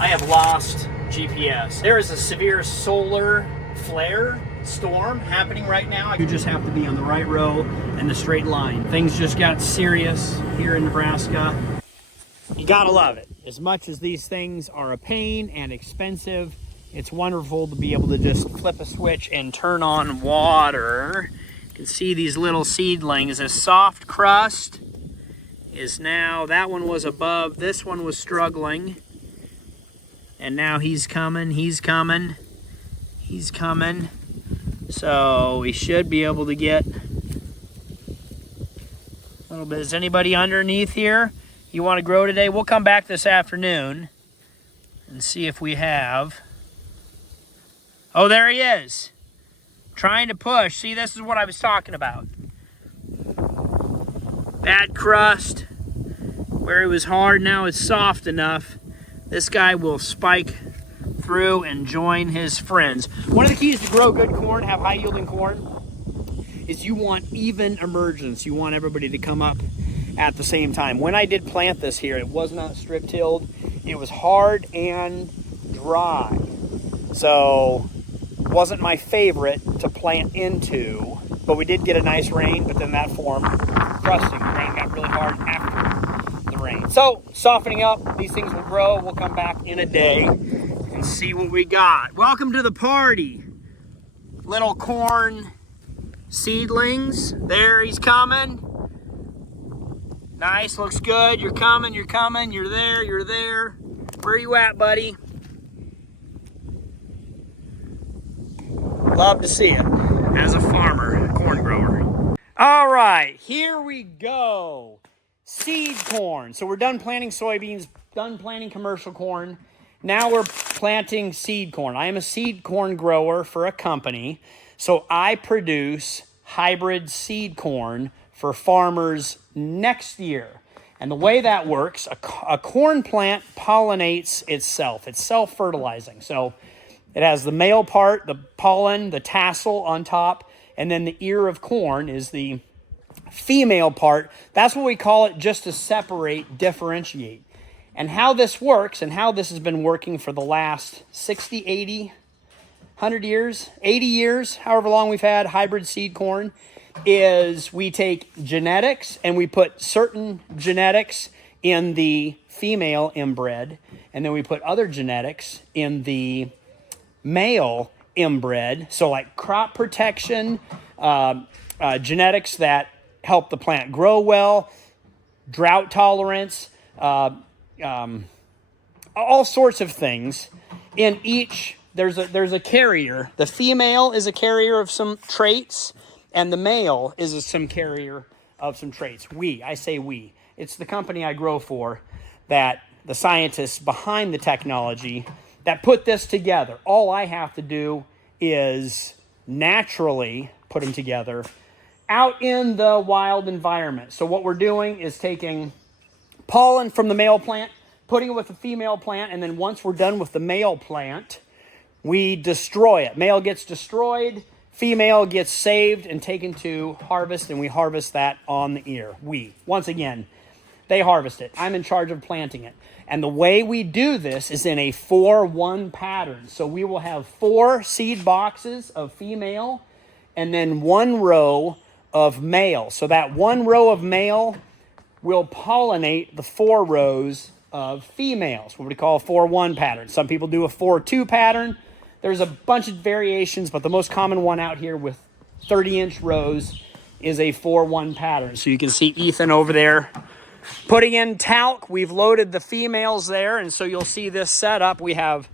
I have lost GPS. There is a severe solar flare storm happening right now. You just have to be on the right row and the straight line. Things just got serious here in Nebraska. You gotta love it. As much as these things are a pain and expensive, it's wonderful to be able to just flip a switch and turn on water. You can see these little seedlings. This soft crust is now, that one was above, this one was struggling. And now he's coming, he's coming, he's coming. So we should be able to get a little bit. Is anybody underneath here you want to grow today? We'll come back this afternoon and see if we have. Oh, there he is. Trying to push. See, this is what I was talking about. Bad crust. Where it was hard, now it's soft enough. This guy will spike through and join his friends. One of the keys to grow good corn, have high yielding corn, is you want even emergence. You want everybody to come up at the same time. When I did plant this here, it was not strip tilled. It was hard and dry. So it wasn't my favorite to plant into, but we did get a nice rain, but then that formed crusting. The rain got really hard after the rain. So softening up, these things will grow. We'll come back in a day and see what we got. Welcome to the party. Little corn seedlings. There, he's coming. Nice, looks good. You're coming, you're coming. You're there, you're there. Where are you at, buddy? Love to see it as a farmer, corn grower. All right, here we go. Seed corn. So we're done planting soybeans, done planting commercial corn. Now we're planting seed corn. I am a seed corn grower for a company, so I produce hybrid seed corn for farmers next year. And the way that works, a corn plant pollinates itself. It's self-fertilizing. So it has the male part, the pollen, the tassel on top, and then the ear of corn is the female part. That's what we call it, just to separate, differentiate. And how this works, and how this has been working for the last 60, 80, 100 years, 80 years, however long we've had hybrid seed corn, is we take genetics and we put certain genetics in the female inbred, and then we put other genetics in the male inbred. So like crop protection, genetics that help the plant grow well, drought tolerance, all sorts of things. In each, there's a carrier. The female is a carrier of some traits, and the male is some carrier of some traits. I say we. It's the company I grow for, that the scientists behind the technology that put this together. All I have to do is naturally put them together out in the wild environment. So what we're doing is taking pollen from the male plant, putting it with the female plant, and then once we're done with the male plant, we destroy it. Male gets destroyed, female gets saved and taken to harvest, and we harvest that on the ear. Once again, they harvest it. I'm in charge of planting it. And the way we do this is in a 4-1 pattern. So we will have 4 seed boxes of female and then 1 row of male. So that 1 row of male will pollinate the 4 rows of females, what we call a 4-1 pattern. Some people do a 4-2 pattern. There's a bunch of variations, but the most common one out here with 30-inch rows is a 4-1 pattern. So you can see Ethan over there putting in talc. We've loaded the females there, and so you'll see this setup. We have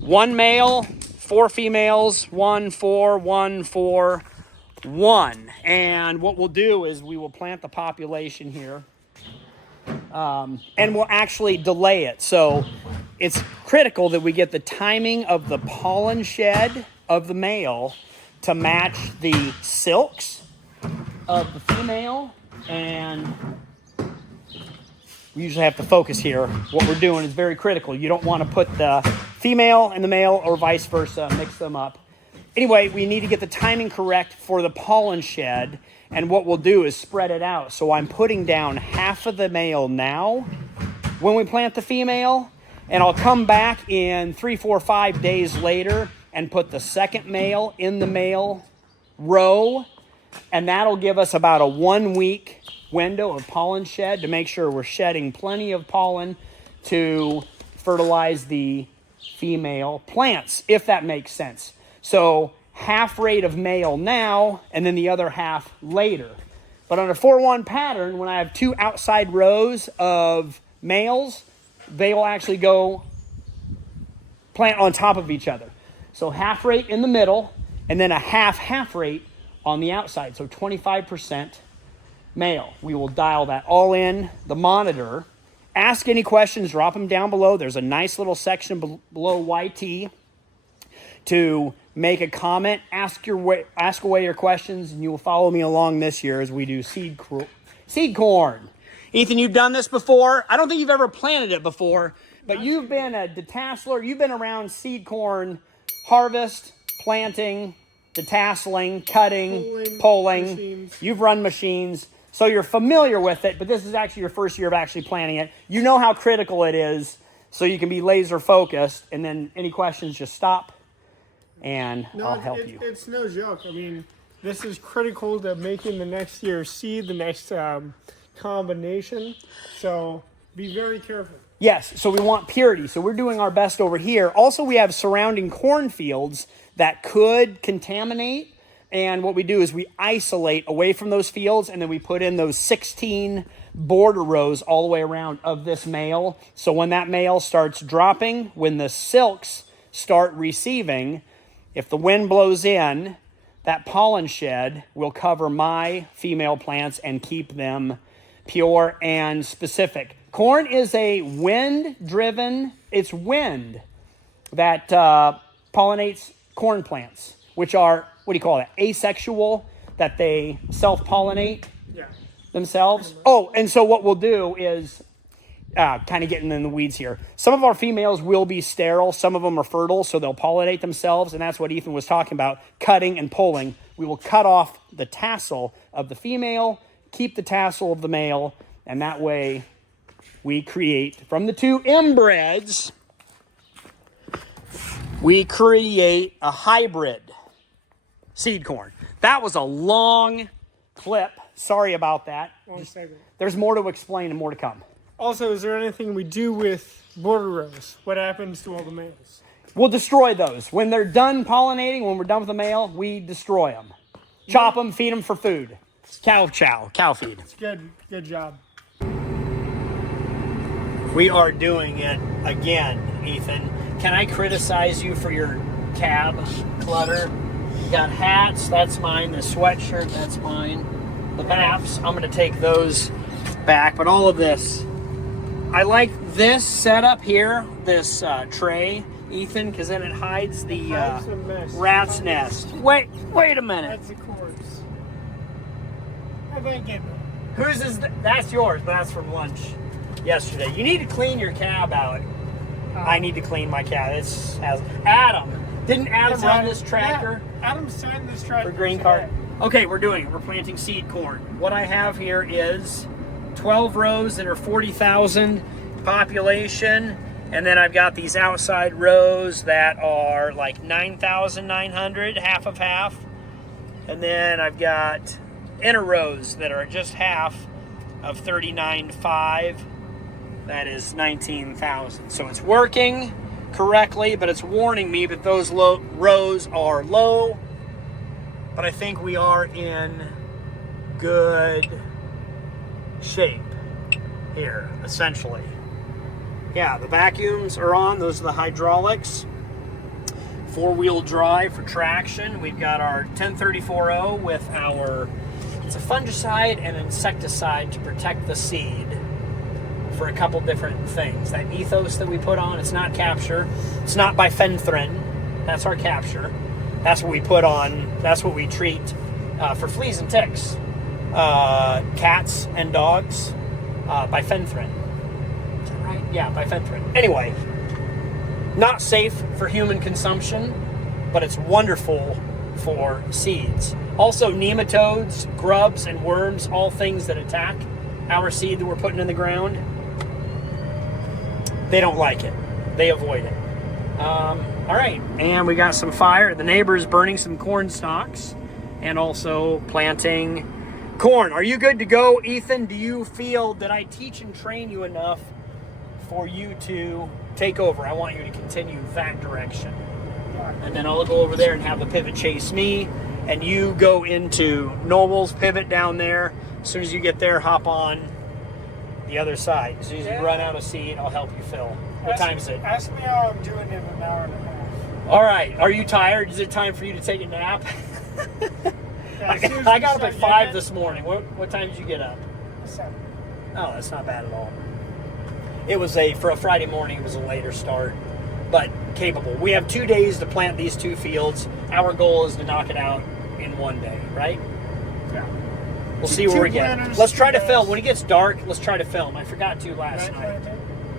1 male, 4 females, 1, 4, 1, 4, 1. And what we'll do is we will plant the population here, and we'll actually delay it. So it's critical that we get the timing of the pollen shed of the male to match the silks of the female, and we usually have to focus here. What we're doing is very critical. You don't want to put the female and the male or vice versa, mix them up. Anyway, we need to get the timing correct for the pollen shed, and what we'll do is spread it out. So I'm putting down half of the male now when we plant the female, And I'll come back in 3, 4, 5 days later and put the second male in the male row. And that'll give us about a 1 week window of pollen shed to make sure we're shedding plenty of pollen to fertilize the female plants, if that makes sense. So half rate of male now, and then the other half later. But on a 4-1 pattern, when I have 2 outside rows of males, they will actually go plant on top of each other. So half rate in the middle, and then a half rate on the outside. So 25% male. We will dial that all in the monitor. Ask any questions, drop them down below. There's a nice little section below YT to make a comment, ask away your questions, and you will follow me along this year as we do seed corn. Ethan, you've done this before. I don't think you've ever planted it before, but you've been a detasseler. You've been around seed corn harvest, planting, detasseling, cutting, pulling. Machines. You've run machines, so you're familiar with it, but this is actually your first year of actually planting it. You know how critical it is, so you can be laser focused, and then any questions, just stop, and I'll help you. It's no joke. I mean, this is critical to making the next year's seed, the next combination, so be very careful. Yes, so we want purity, so we're doing our best over here. Also, we have surrounding cornfields that could contaminate, and what we do is we isolate away from those fields, and then we put in those 16 border rows all the way around of this male. So when that male starts dropping, when the silks start receiving, if the wind blows in, that pollen shed will cover my female plants and keep them pure and specific. Corn is a wind-driven, it's wind that pollinates corn plants, which are, what do you call it, asexual, that they self-pollinate themselves. Oh, and so what we'll do is, kind of getting in the weeds here, some of our females will be sterile, some of them are fertile, so they'll pollinate themselves, and that's what Ethan was talking about, cutting and pulling. We will cut off the tassel of the female, keep the tassel of the male, and that way we create, from the 2 inbreds, we create a hybrid seed corn. That was a long clip. Sorry about that. There's more to explain and more to come. Also, is there anything we do with border rows? What happens to all the males? We'll destroy those. When they're done pollinating, when we're done with the male, we destroy them. Chop them, feed them for food. Cow feed. It's good job. We are doing it again, Ethan. Can I criticize you for your cab clutter? You got hats, that's mine. The sweatshirt, that's mine. The maps, I'm going to take those back. But all of this, I like this setup here, this tray, Ethan, because then it hides the rat's nest. Wait a minute. That's a corpse. I think it. Whose is that's yours, but that's from lunch yesterday. You need to clean your cab out. I need to clean my cab. Adam. Didn't Adam run this tractor? Yeah, Adam signed this tractor for green card. Okay, we're doing it. We're planting seed corn. What I have here is 12 rows that are 40,000 population, and then I've got these outside rows that are like 9,900, half of half, and then I've got inner rows that are just half of 39.5. That is 19,000. So it's working correctly, but it's warning me that those rows are low. But I think we are in good shape here, essentially. Yeah, the vacuums are on. Those are the hydraulics. 4-wheel drive for traction. We've got our 1034O with our, it's a fungicide and insecticide to protect the seed for a couple different things. That ethos that we put on, it's not capture. It's not bifenthrin. That's our capture. That's what we put on, that's what we treat for fleas and ticks. Cats and dogs, bifenthrin. Is that right? Yeah, bifenthrin. Anyway, not safe for human consumption, but it's wonderful for seeds. Also, nematodes, grubs, and worms, all things that attack our seed that we're putting in the ground, they don't like it. they avoid it. All right, and we got some fire. The neighbor is burning some corn stalks and also planting corn. Are you good to go, Ethan? Do you feel that I teach and train you enough for you to take over? I want you to continue that direction. And then I'll go over there and have the pivot chase me, and you go into Noble's pivot down there. As soon as you get there, hop on the other side. As soon as you run out of seed, I'll help you fill. What time is it? Ask me how I'm doing in an hour and a half. All right. Are you tired? Is it time for you to take a nap? I got up at 5 this morning. What time did you get up? 7. Oh, that's not bad at all. It was for a Friday morning, it was a later start, but capable. We have 2 days to plant these 2 fields. Our goal is to knock it out in 1 day, right? Yeah. We'll see where we get. planters, Let's try to 2 film. days. When it gets dark, let's try to film. I forgot to last night.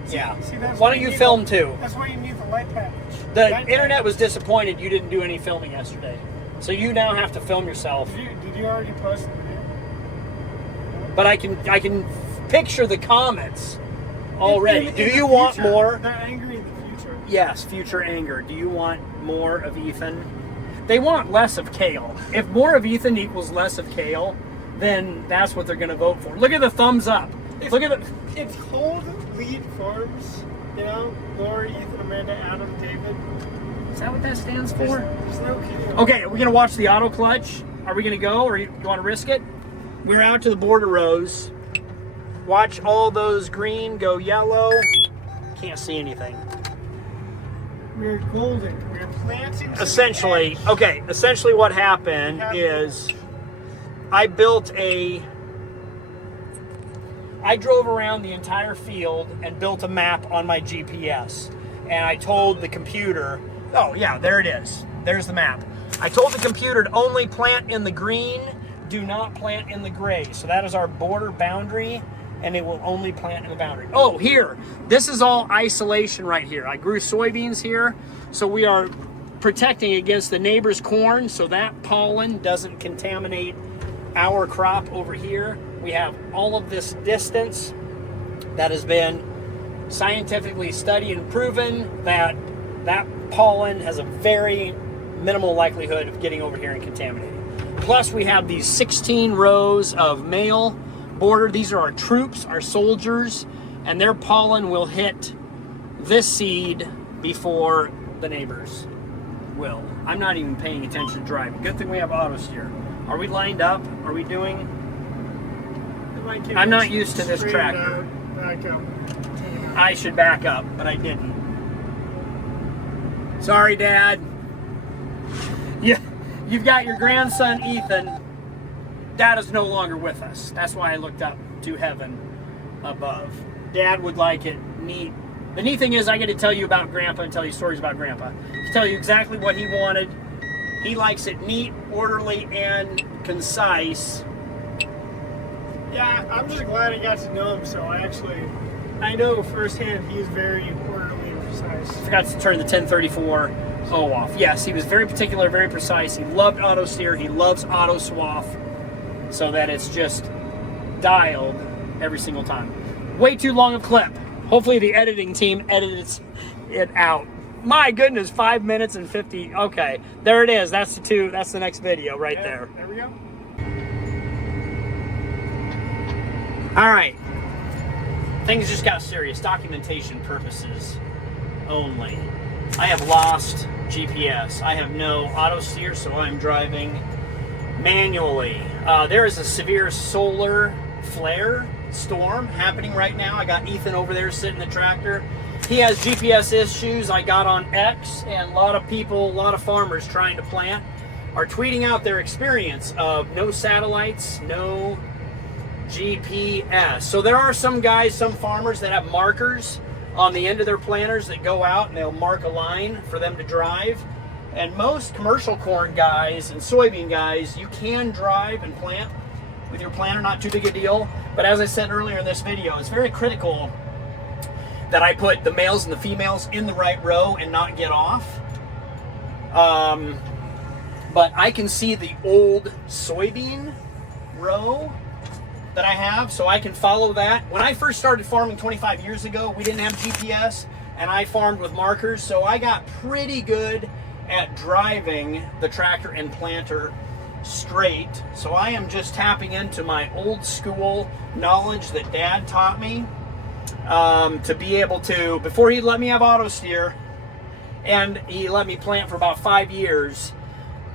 Yeah. See, that's Why don't you film too? That's why you need the light package. The internet was disappointed you didn't do any filming yesterday. So you now have to film yourself. Did you already post the video? But I can picture the comments already. In Do the you want future, more? They're angry in the future. Yes, future anger. Do you want more of Ethan? They want less of Kale. If more of Ethan equals less of Kale, then that's what they're going to vote for. Look at the thumbs up. Look at the... It's Cold Lead Farms, you know? Lori, Ethan, Amanda, Adam, David. Is that what that stands for? There's no kidding. Okay, are we going to watch the auto clutch? Are we going to go, or you want to risk it? We're out to the border rows. Watch all those green go yellow. Can't see anything. We're golden. We're planting. Essentially what happened is I drove around the entire field and built a map on my GPS. And I told the computer, oh yeah, there it is. There's the map. I told the computer to only plant in the green, do not plant in the gray. So that is our border boundary, and it will only plant in the boundary. Oh, here, this is all isolation right here. I grew soybeans here, so we are protecting against the neighbor's corn so that pollen doesn't contaminate our crop over here. We have all of this distance that has been scientifically studied and proven that that pollen has a very minimal likelihood of getting over here and contaminating. Plus we have these 16 rows of male border. These are our troops, our soldiers, and their pollen will hit this seed before the neighbors will. I'm not even paying attention to driving. Good thing we have auto steer. Are we lined up? Are we doing? I'm not used to this tractor. Back up. I should back up, but I didn't. Sorry, Dad. Yeah, you've got your grandson, Ethan. Dad is no longer with us. That's why I looked up to heaven above. Dad would like it neat. The neat thing is I get to tell you about Grandpa and tell you stories about Grandpa. To tell you exactly what he wanted. He likes it neat, orderly, and concise. Yeah, I'm just glad I got to know him, so I know firsthand he's very orderly and precise. Forgot to turn the 1034 O off. Yes, he was very particular, very precise. He loved auto steer. He loves auto swath, so that it's just dialed every single time. Way too long of clip. Hopefully the editing team edits it out. My goodness, 5 minutes and 50. Okay, there it is. That's the next video right there. There we go. All right. Things just got serious. Documentation purposes only. I have lost GPS. I have no auto steer, so I'm driving manually. There is a severe solar flare storm happening right now. I got Ethan over there sitting in the tractor. He has GPS issues. I got on X, and a lot of people, a lot of farmers trying to plant are tweeting out their experience of no satellites, no GPS. So there are some guys, some farmers that have markers on the end of their planters that go out and they'll mark a line for them to drive. And most commercial corn guys and soybean guys, you can drive and plant with your planter, not too big a deal. But as I said earlier in this video, it's very critical that I put the males and the females in the right row and not get off. But I can see the old soybean row that I have, so I can follow that. When I first started farming 25 years ago, we didn't have GPS, and I farmed with markers, so I got pretty good at driving the tractor and planter straight. So I am just tapping into my old school knowledge that Dad taught me, to be able to, before he let me have auto steer and he let me plant for about 5 years,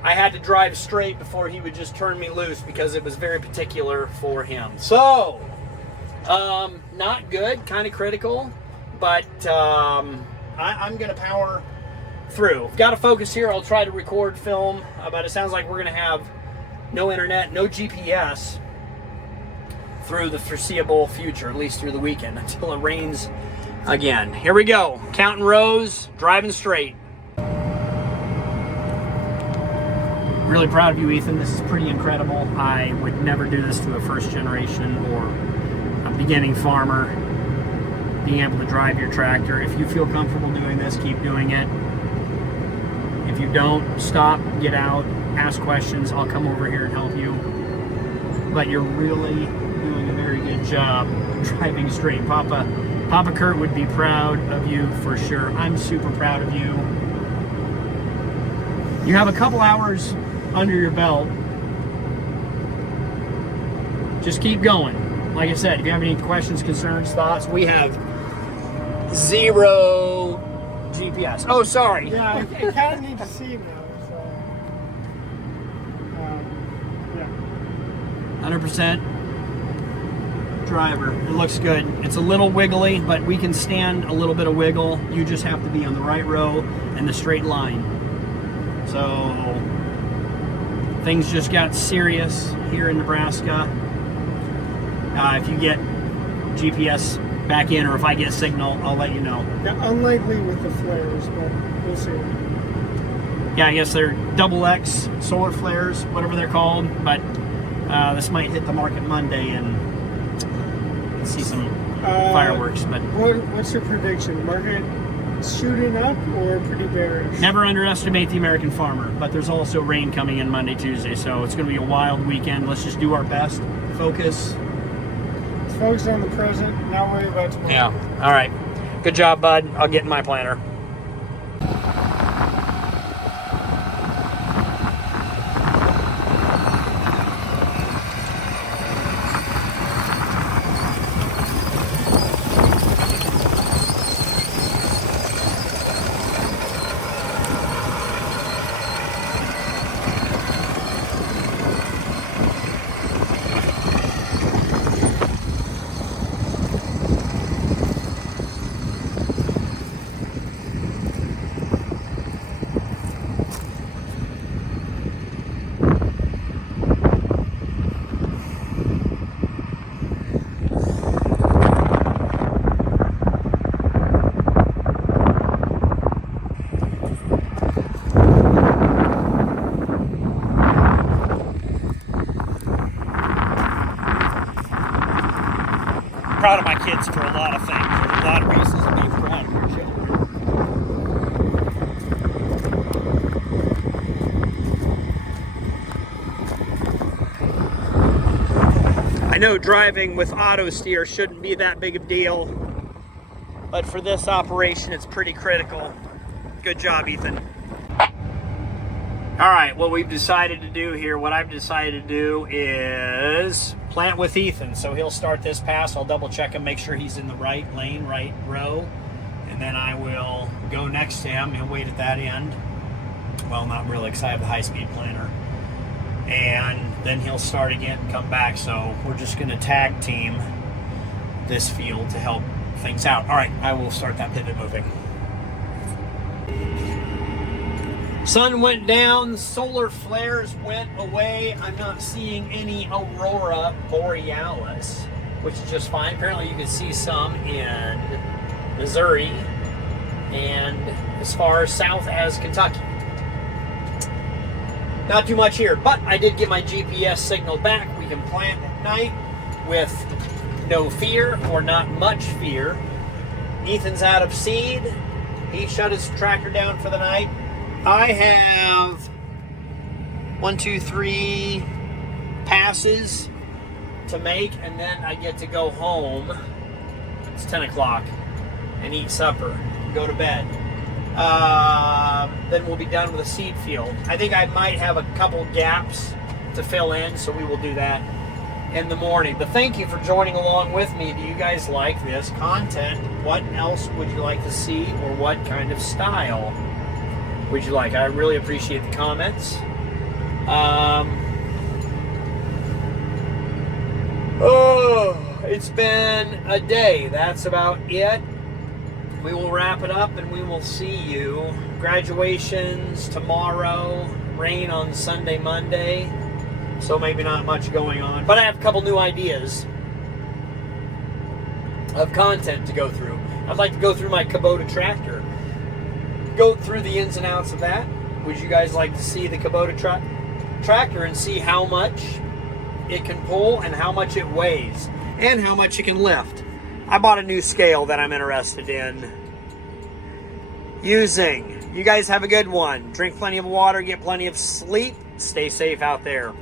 I had to drive straight before he would just turn me loose because it was very particular for him. So not good, kind of critical, but I'm gonna power through. Got to focus here. I'll try to record film, but it sounds like we're gonna have no internet, no GPS through the foreseeable future, at least through the weekend, until it rains again. Here we go, counting rows, driving straight. Really proud of you, Ethan. This is pretty incredible. I would never do this to a first generation or a beginning farmer. Being able to drive your tractor. If you feel comfortable doing this, keep doing it. If you don't, stop, get out, ask questions. I'll come over here and help you. But you're really doing a very good job driving straight. Papa Kurt would be proud of you for sure. I'm super proud of you. You have a couple hours under your belt. Just keep going. Like I said, if you have any questions, concerns, thoughts, we have 0 GPS. Oh, sorry. Yeah, I kind of need to see now. So, yeah. 100% driver. It looks good. It's a little wiggly, but we can stand a little bit of wiggle. You just have to be on the right row and the straight line. So things just got serious here in Nebraska. If you get GPS back in, or if I get signal, I'll let you know. Yeah, unlikely with the flares, but we'll see. Yeah, I guess they're double X solar flares, whatever they're called, but this might hit the market Monday and see some fireworks. But what's your prediction? Market shooting up or pretty bearish? Never underestimate the American farmer, but there's also rain coming in Monday, Tuesday, so it's going to be a wild weekend. Let's just do our best. Focus. Let's focus on the present, not worry about tomorrow. Yeah. All right. Good job, bud. I'll get in my planter. Proud of my kids for a lot of things. There's a lot of reasons to be proud of your children. I know driving with auto steer shouldn't be that big of a deal, but for this operation, it's pretty critical. Good job, Ethan. All right, what we've decided to do here, what I've decided to do is plant with Ethan. So he'll start this pass. I'll double check him, make sure he's in the right lane, right row. And then I will go next to him. He'll wait at that end. Well, not really, because I have the high-speed planter. And then he'll start again and come back. So we're just going to tag team this field to help things out. All right, I will start that pivot moving. Sun went down, solar flares went away. I'm not seeing any aurora borealis, which is just fine. Apparently you can see some in Missouri and as far south as Kentucky. Not too much here, but I did get my GPS signal back. We can plant at night with no fear, or not much fear. Ethan's out of seed. He shut his tractor down for the night. I have 1, 2, 3 passes to make, and then I get to go home. It's 10 o'clock and eat supper. go to bed. Then we'll be done with the seed field. I think I might have a couple gaps to fill in, so we will do that in the morning. But thank you for joining along with me. Do you guys like this content? What else would you like to see, or what kind of style would you like? I really appreciate the comments. Oh, it's been a day. That's about it. We will wrap it up and we will see you. Graduations tomorrow, rain on Sunday, Monday. So maybe not much going on. But I have a couple new ideas of content to go through. I'd like to go through my Kubota tractor. Go through the ins and outs of that. Would you guys like to see the Kubota tractor and see how much it can pull and how much it weighs and how much it can lift? I bought a new scale that I'm interested in using. You guys have a good one. Drink plenty of water, get plenty of sleep. Stay safe out there.